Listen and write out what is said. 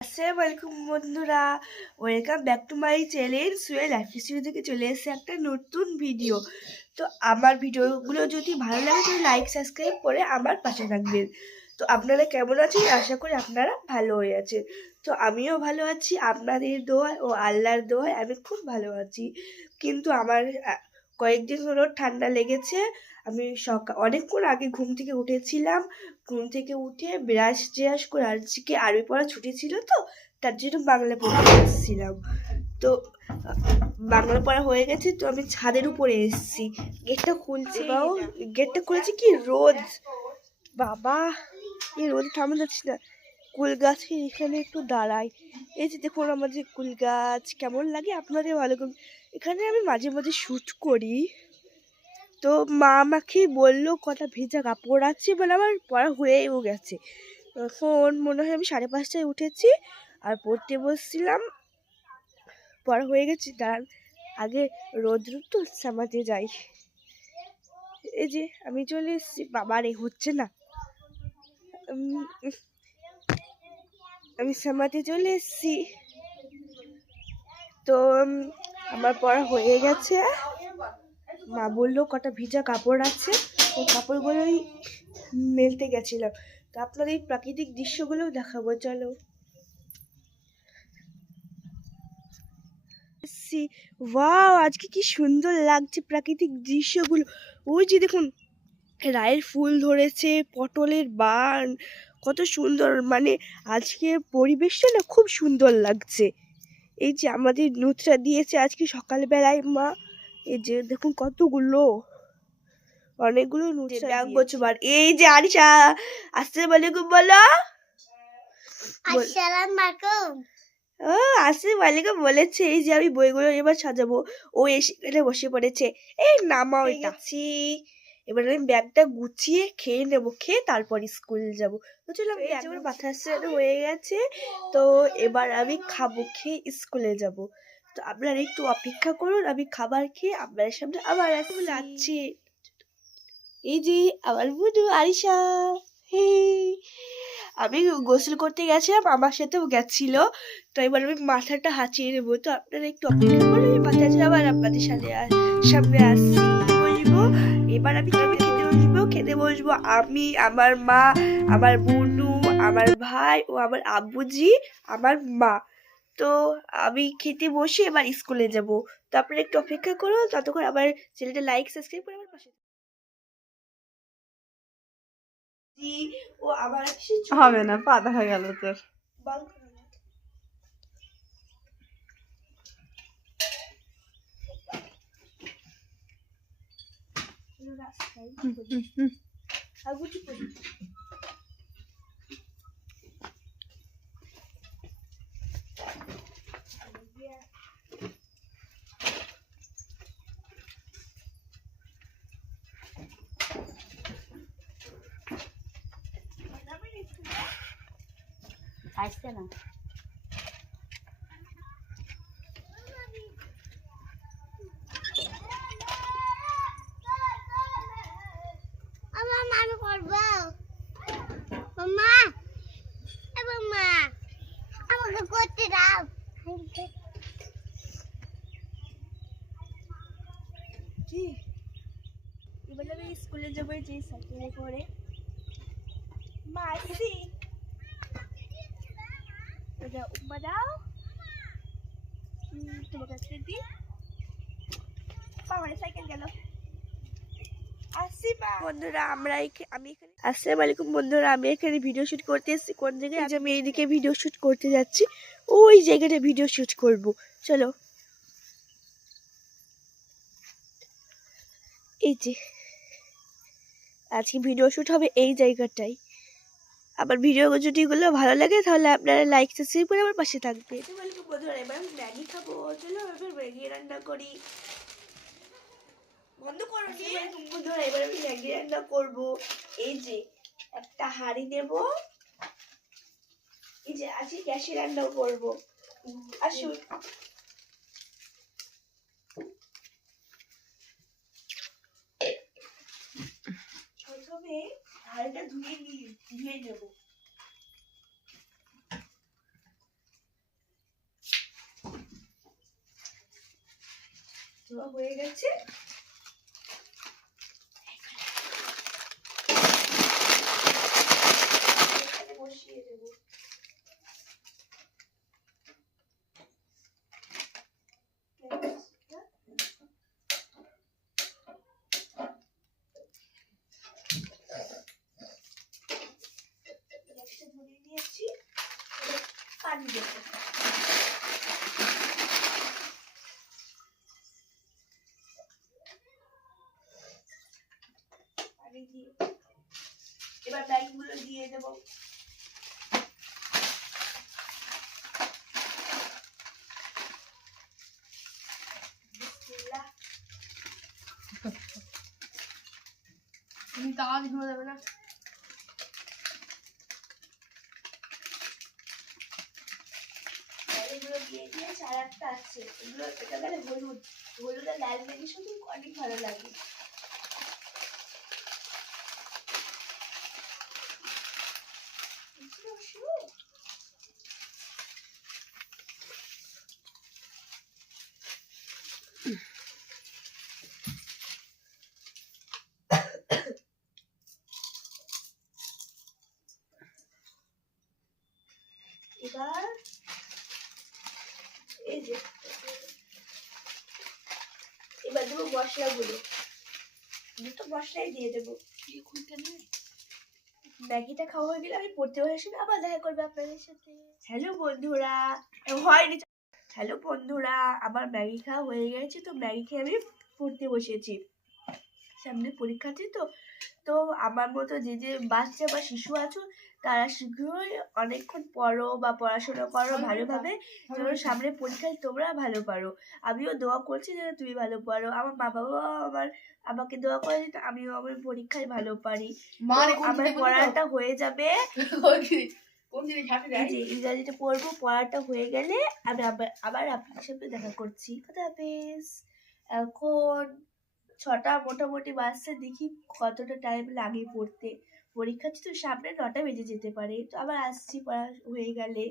আসসালামু আলাইকুম বন্ধুরা, welcome back to my channel Suyel life story থেকে চলে এসেছে একটা নতুন ভিডিও। তো আমার ভিডিওগুলো যদি ভালো লাগে তো লাইক সাবস্ক্রাইব করে আমার পাশে থাকবেন। তো আপনারা কেমন আছেন? আশা করি আপনারা ভালো হয়ে আছেন। তো আমিও ভালো আছি, আপনাদের দোয়ায় ও আল্লাহর দোয়ায় আমি খুব ভালো আছি। কিন্তু আমার কয়েকদিন হলো ঠান্ডা লেগেছে। আমি অনেকক্ষণ আগে ঘুম থেকে উঠেছিলাম। ঘুম থেকে উঠে ব্রাশ ট্রাশ করে আজকে আরবি পড়া ছুটি ছিল, তো তার জন্য বাংলা পড়তে এসেছিলাম। তো বাংলা পড়া হয়ে গেছে, তো আমি ছাদের উপরে এসেছি। গেটটা খুলছি, গেটটা খুলেছি কি রোদ! বাবা, এই রোদ থামা যাচ্ছে না। কুল গাছের এখানে একটু দাঁড়াই। এই যে দেখুন আমাদের কুল গাছ, কেমন লাগে আপনাদের ভালো করে। এখানে আমি মাঝে মাঝে শ্যুট করি। তো মা আমাকে বললো কটা ভেজা কাপড় আছে, বলে আমার পড়া হয়েও গেছে। এখন মনে হয় আমি 5:30টায় উঠেছি আর পড়তে বসছিলাম। পড়া হয়ে গেছে, দাঁড়ান আগে রোদ্র তো সামাতে যাই। এই যে আমি চলে এসেছি। বাবার এ হচ্ছে না, আমি সামাতে চলে এসেছি। তো আমার পড়া হয়ে গেছে। মা বললো কটা ভিজা কাপড় আছে, ওই কাপড়গুলোই মেলতে গেছিলাম। তো আপনার এই প্রাকৃতিক দৃশ্যগুলো দেখাবো, চলো। ওয়াও, আজকে কি সুন্দর লাগছে প্রাকৃতিক দৃশ্যগুলো। ওই যে দেখুন রায়ের ফুল ধরেছে, পটলের বান, কত সুন্দর। মানে আজকে পরিবেশটা না খুব সুন্দর লাগছে। এই যে আমাদের নুতরা দিয়েছে আজকে সকালবেলায় মা। এই যে দেখুন কতগুলো, অনেকগুলো নুতরা বছর। এই যে আরিশা, আসসালামু আলাইকুম বলো। আসসালামু আলাইকুম। আসসালামু আলাইকুম বলেছে। এই যে আমি বইগুলো এবার সাজাবো, ও এসে এখানে বসে পড়েছে। এই নামাও এটা। এবার আমি ব্যাগটা গুছিয়ে খেয়ে নেবো, খেয়ে তারপর স্কুল যাব। তো চলো, আমার মাথা স্নান হয়ে গেছে। তো এবার আমি খাবো, খেয়ে স্কুলে যাব। তো আপনারা একটু অপেক্ষা করুন, আমি খাবার খেয়ে আপনার সামনে আবার আসছি। এই যে আমার বুধু আরিশা, হে, আমি গোসল করতে গেছিলাম, আমার সাথেও গেছিল। তো এবার আমি মাথাটা হাঁচিয়ে নেবো। তো আপনারা একটু অপেক্ষা করে মাথা আবার আপনাদের সামনে আসছি বসবো। এবার আমি খেতে বসবো আমি, আমার মা, আমার বোনু, আমার ভাই ও আমার আব্বুজি, আমার মা। তো আমি খেতে বসে এবার স্কুলে যাব। তো আপনারা একটু অপেক্ষা করো, ততক্ষণ আমার চ্যানেলটা লাইক সাবস্ক্রাইব করে আমার পাশে ও আবার হবে না, পা দেখা গেল তোর। আসছে না। আমার আমি করবো। মামা, মামা, আমাকে করতে দাও। কি এবার আমি স্কুলে যাবো, যে সাইকেলে করে। মা আসি, উপমা দাও। তোমার কাছে দি, বাবার সাইকেল গেল। বন্ধুরা আমি এখানে আসসালামু আলাইকুম বন্ধুরা, আমি এখানে ভিডিও শুট করতে এসেছি। কোন জায়গায়? আমি এইদিকে ভিডিও শুট করতে যাচ্ছি, ওই জায়গাটা ভিডিও শুট করব। চলো, এই যে আজকে ভিডিও শুট হবে এই জায়গাটাই। আমার ভিডিও যদি গুলো ভালো লাগে তাহলে আপনারা লাইক সাবস্ক্রাইব করে আমার পাশে থাকবে। বন্ধুরা এবার আমি ম্যাগি খাবো, চলো এবার ম্যাগি রান্না করি। বন্ধ করো বন্ধুরা, এবার আমি ম্যাগি রান্না করবো। এই যে একটা হাঁড়ি দেব, এই যে আজকে গ্যাসে রান্না করবো। আসুন, প্রথমে হাঁড়িটা ধুয়ে নেব। ধোয়া হয়ে গেছে। এখানে বসিয়ে দেবো। গ্যাসটা ধরিয়ে নিয়েছি, পানি দেবো। পানি দিয়ে এবার ম্যাগিগুলো দিয়ে দেবো। বিসমিল্লাহ। তুমি তাওয়া দিতে যাবে না। এগুলো দিয়ে দিয়েছি, আর একটা আছে, এগুলো এটা গেলে হলুদ, হলুদ আর লাল ম্যাগির সাথে অনেক ভালো লাগে। এবার এই যে এবার দেবো মশলাগুলো, দুটো মশলাই দিয়ে দেবো। ম্যাগিটা খাওয়া হয়ে গেলে আমি পড়তে বসে আবার দেখা করবো আপনাদের সাথে। হ্যালো বন্ধুরা, হয়নি। হ্যালো বন্ধুরা, আমার ম্যাগি খাওয়া হয়ে গেছে, তো ম্যাগি খেয়ে আমি পড়তে বসেছি। সামনে পরীক্ষা আছে, তো তো আমার মতো যে যে বাচ্চা বা শিশু আছো তারা শীঘ্রই অনেকক্ষণ পড়ো বা পড়াশোনা করো ভালোভাবে, যেন সামনে পরীক্ষায় তোমরা ভালো পারো। আমিও দোয়া করছি যেন তুমি ভালো পারো। আমার মা বাবাও আমাকে দোয়া করে যে আমিও আমার পরীক্ষায় ভালো পারি। আমার পড়াটা হয়ে যাবে, এই যে ইংরাজিটা পড়বো, পড়াটা হয়ে গেলে আমি আবার আপনার সাথে দেখা করছি। কথা হাফেজ। এখন 6টা মোটামুটি বাজছে, দেখি কতটা টাইম লাগে পড়তে। পরীক্ষা তো সামনে 9টা বেজে যেতে পারে, তো আবার আসছি পড়া হয়ে গেলে।